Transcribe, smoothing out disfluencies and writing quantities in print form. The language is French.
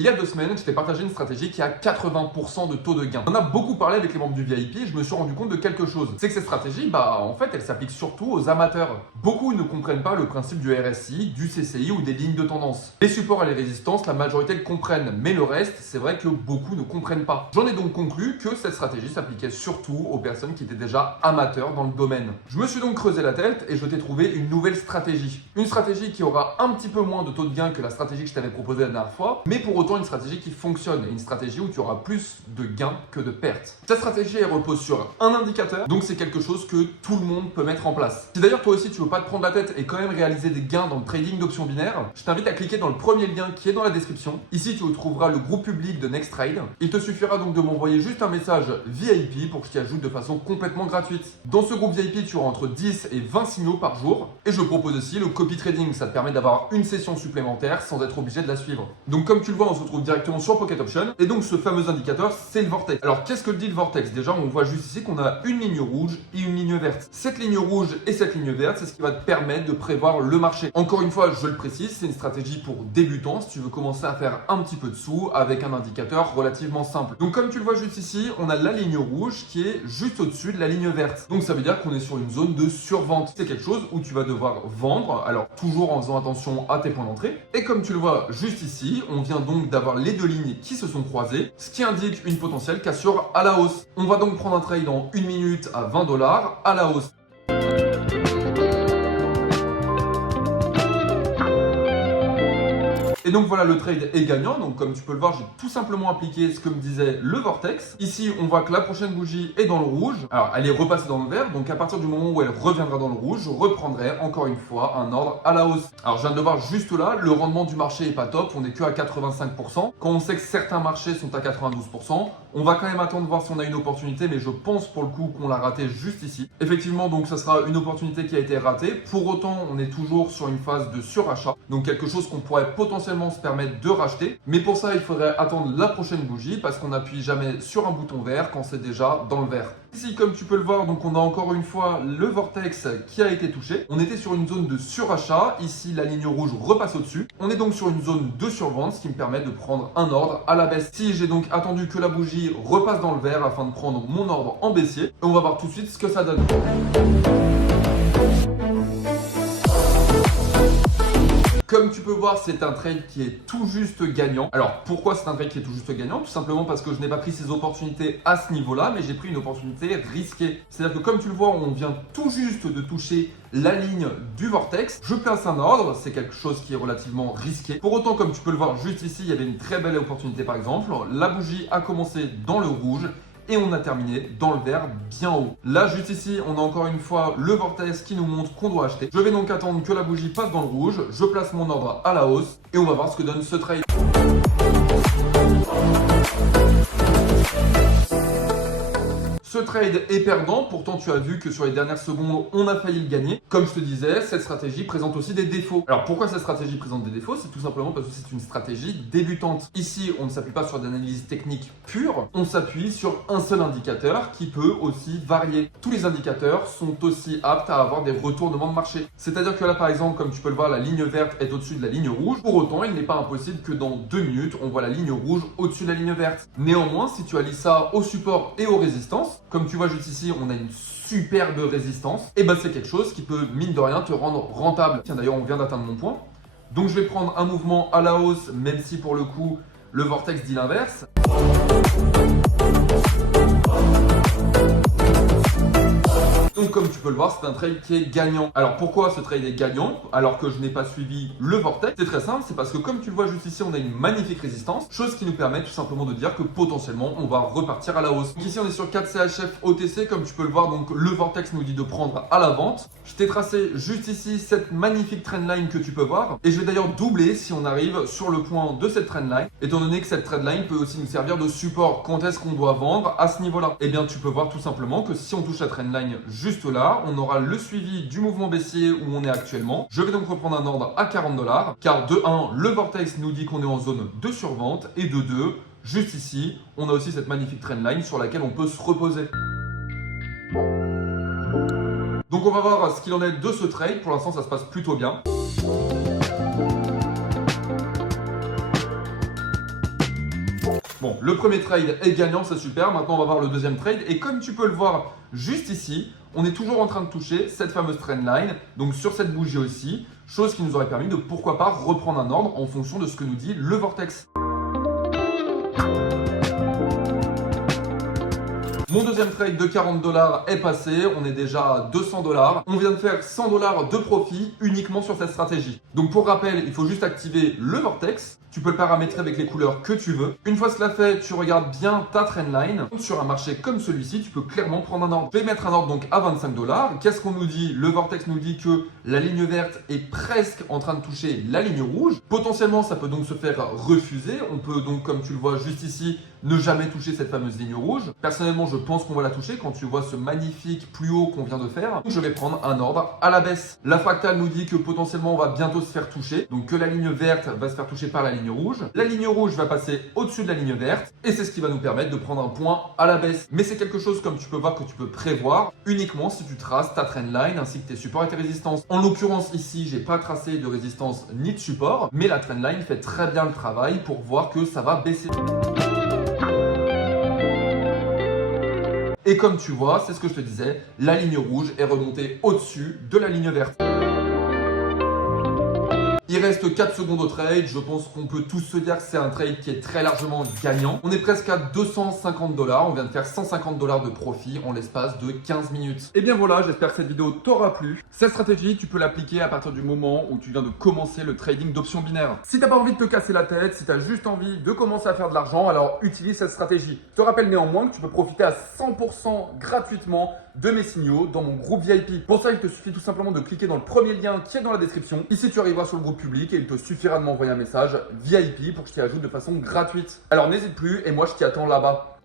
Il y a 2 semaines, je t'ai partagé une stratégie qui a 80% de taux de gain. On a beaucoup parlé avec les membres du VIP et je me suis rendu compte de quelque chose. C'est que cette stratégie, en fait, elle s'applique surtout aux amateurs. Beaucoup ne comprennent pas le principe du RSI, du CCI ou des lignes de tendance. Les supports et les résistances, la majorité le comprennent, mais le reste, c'est vrai que beaucoup ne comprennent pas. J'en ai donc conclu que cette stratégie s'appliquait surtout aux personnes qui étaient déjà amateurs dans le domaine. Je me suis donc creusé la tête et je t'ai trouvé une nouvelle stratégie. Une stratégie qui aura un petit peu moins de taux de gain que la stratégie que je t'avais proposée la dernière fois, mais pour autant une stratégie qui fonctionne et une stratégie où tu auras plus de gains que de pertes. Cette stratégie elle repose sur un indicateur, donc c'est quelque chose que tout le monde peut mettre en place. Si d'ailleurs toi aussi tu veux pas te prendre la tête et quand même réaliser des gains dans le trading d'options binaires, je t'invite à cliquer dans le premier lien qui est dans la description. Ici tu retrouveras le groupe public de Next Trade. Il te suffira donc de m'envoyer juste un message VIP pour que je t'y ajoute de façon complètement gratuite. Dans ce groupe VIP tu auras entre 10 et 20 signaux par jour et je propose aussi le copy trading, ça te permet d'avoir une session supplémentaire sans être obligé de la suivre. Donc comme tu le vois on se retrouve directement sur Pocket Option et donc ce fameux indicateur c'est le vortex. Alors qu'est-ce que dit le vortex? Déjà on voit juste ici qu'on a une ligne rouge et une ligne verte. Cette ligne rouge et cette ligne verte c'est ce qui va te permettre de prévoir le marché. Encore une fois je le précise, c'est une stratégie pour débutants si tu veux commencer à faire un petit peu de sous avec un indicateur relativement simple. Donc comme tu le vois juste ici on a la ligne rouge qui est juste au-dessus de la ligne verte. Donc ça veut dire qu'on est sur une zone de survente. C'est quelque chose où tu vas devoir vendre, alors toujours en faisant attention à tes points d'entrée. Et comme tu le vois juste ici, on vient donc d'avoir les deux lignes qui se sont croisées, ce qui indique une potentielle cassure à la hausse. On va donc prendre un trade en 1 minute à 20 $ à la hausse. Et donc voilà, le trade est gagnant. Donc comme tu peux le voir, j'ai tout simplement appliqué ce que me disait le vortex. Ici, on voit que la prochaine bougie est dans le rouge. Alors, elle est repassée dans le vert. Donc à partir du moment où elle reviendra dans le rouge, je reprendrai encore une fois un ordre à la hausse. Alors, je viens de voir juste là, le rendement du marché est pas top. On n'est que à 85%. Quand on sait que certains marchés sont à 92%, on va quand même attendre de voir si on a une opportunité. Mais je pense pour le coup qu'on l'a raté juste ici. Effectivement, donc ça sera une opportunité qui a été ratée. Pour autant, on est toujours sur une phase de surachat. Donc quelque chose qu'on pourrait potentiellement se permettre de racheter, mais pour ça il faudrait attendre la prochaine bougie parce qu'on n'appuie jamais sur un bouton vert quand c'est déjà dans le vert. Ici comme tu peux le voir, donc on a encore une fois le vortex qui a été touché. On était sur une zone de surachat, ici la ligne rouge repasse au-dessus. On est donc sur une zone de survente, ce qui me permet de prendre un ordre à la baisse. Si j'ai donc attendu que la bougie repasse dans le vert afin de prendre mon ordre en baissier, on va voir tout de suite ce que ça donne. Comme tu peux voir, c'est un trade qui est tout juste gagnant. Alors, pourquoi c'est un trade qui est tout juste gagnant? Tout simplement parce que je n'ai pas pris ces opportunités à ce niveau-là, mais j'ai pris une opportunité risquée. C'est-à-dire que comme tu le vois, on vient tout juste de toucher la ligne du vortex. Je place un ordre, c'est quelque chose qui est relativement risqué. Pour autant, comme tu peux le voir juste ici, il y avait une très belle opportunité par exemple. La bougie a commencé dans le rouge. Et on a terminé dans le vert bien haut. Là, juste ici, on a encore une fois le vortex qui nous montre qu'on doit acheter. Je vais donc attendre que la bougie passe dans le rouge. Je place mon ordre à la hausse et on va voir ce que donne ce trade. Ce trade est perdant, pourtant tu as vu que sur les dernières secondes, on a failli le gagner. Comme je te disais, cette stratégie présente aussi des défauts. Alors pourquoi cette stratégie présente des défauts? C'est tout simplement parce que c'est une stratégie débutante. Ici, on ne s'appuie pas sur des analyses techniques pures, on s'appuie sur un seul indicateur qui peut aussi varier. Tous les indicateurs sont aussi aptes à avoir des retournements de marché. C'est-à-dire que là, par exemple, comme tu peux le voir, la ligne verte est au-dessus de la ligne rouge. Pour autant, il n'est pas impossible que dans 2 minutes, on voit la ligne rouge au-dessus de la ligne verte. Néanmoins, si tu allies ça au support et aux résistances, comme tu vois juste ici, on a une superbe résistance. Et ben c'est quelque chose qui peut, mine de rien, te rendre rentable. Tiens, d'ailleurs, on vient d'atteindre mon point. Donc, je vais prendre un mouvement à la hausse, même si pour le coup, le vortex dit l'inverse. Donc comme tu peux le voir, c'est un trade qui est gagnant. Alors pourquoi ce trade est gagnant alors que je n'ai pas suivi le vortex? C'est très simple, c'est parce que comme tu le vois juste ici, on a une magnifique résistance, chose qui nous permet tout simplement de dire que potentiellement on va repartir à la hausse. Donc ici on est sur 4 CHF OTC, comme tu peux le voir, donc le vortex nous dit de prendre à la vente. Je t'ai tracé juste ici cette magnifique trendline que tu peux voir et je vais d'ailleurs doubler si on arrive sur le point de cette trendline, étant donné que cette trendline peut aussi nous servir de support. Quand est-ce qu'on doit vendre à ce niveau-là? Eh bien tu peux voir tout simplement que si on touche la trendline juste là, on aura le suivi du mouvement baissier où on est actuellement. Je vais donc reprendre un ordre à 40 $, car de 1, le vortex nous dit qu'on est en zone de survente, et de 2, juste ici, on a aussi cette magnifique trendline sur laquelle on peut se reposer. Donc on va voir ce qu'il en est de ce trade. Pour l'instant, ça se passe plutôt bien. Bon, le premier trade est gagnant, c'est super. Maintenant, on va voir le deuxième trade. Et comme tu peux le voir juste ici, on est toujours en train de toucher cette fameuse trendline, donc sur cette bougie aussi, chose qui nous aurait permis de pourquoi pas reprendre un ordre en fonction de ce que nous dit le vortex. Mon deuxième trade de 40 $ est passé, on est déjà à 200 $. On vient de faire 100 $ de profit uniquement sur cette stratégie. Donc pour rappel, il faut juste activer le vortex. Tu peux le paramétrer avec les couleurs que tu veux. Une fois cela fait, tu regardes bien ta trendline. Sur un marché comme celui-ci, tu peux clairement prendre un ordre. Je vais mettre un ordre donc à 25 $. Qu'est-ce qu'on nous dit? Le vortex nous dit que la ligne verte est presque en train de toucher la ligne rouge. Potentiellement, ça peut donc se faire refuser. On peut donc, comme tu le vois juste ici, ne jamais toucher cette fameuse ligne rouge. Personnellement, je pense qu'on va la toucher quand tu vois ce magnifique plus haut qu'on vient de faire. Donc, je vais prendre un ordre à la baisse. La fractale nous dit que potentiellement, on va bientôt se faire toucher. Donc, que la ligne verte va se faire toucher par la ligne rouge. La ligne rouge va passer au-dessus de la ligne verte et c'est ce qui va nous permettre de prendre un point à la baisse. Mais c'est quelque chose, comme tu peux voir, que tu peux prévoir uniquement si tu traces ta trendline ainsi que tes supports et tes résistances. En l'occurrence, ici, j'ai pas tracé de résistance ni de support, mais la trendline fait très bien le travail pour voir que ça va baisser. Et comme tu vois, c'est ce que je te disais, la ligne rouge est remontée au-dessus de la ligne verte. Il reste 4 secondes au trade, je pense qu'on peut tous se dire que c'est un trade qui est très largement gagnant. On est presque à 250 $, on vient de faire 150 $ de profit en l'espace de 15 minutes. Et bien voilà, j'espère que cette vidéo t'aura plu. Cette stratégie, tu peux l'appliquer à partir du moment où tu viens de commencer le trading d'options binaires. Si t'as pas envie de te casser la tête, si tu as juste envie de commencer à faire de l'argent, alors utilise cette stratégie. Je te rappelle néanmoins que tu peux profiter à 100% gratuitement de mes signaux dans mon groupe VIP. Pour ça, il te suffit tout simplement de cliquer dans le premier lien qui est dans la description. Ici, tu arriveras sur le groupe public et il te suffira de m'envoyer un message VIP pour que je t'y ajoute de façon gratuite. Alors n'hésite plus et moi je t'y attends là-bas.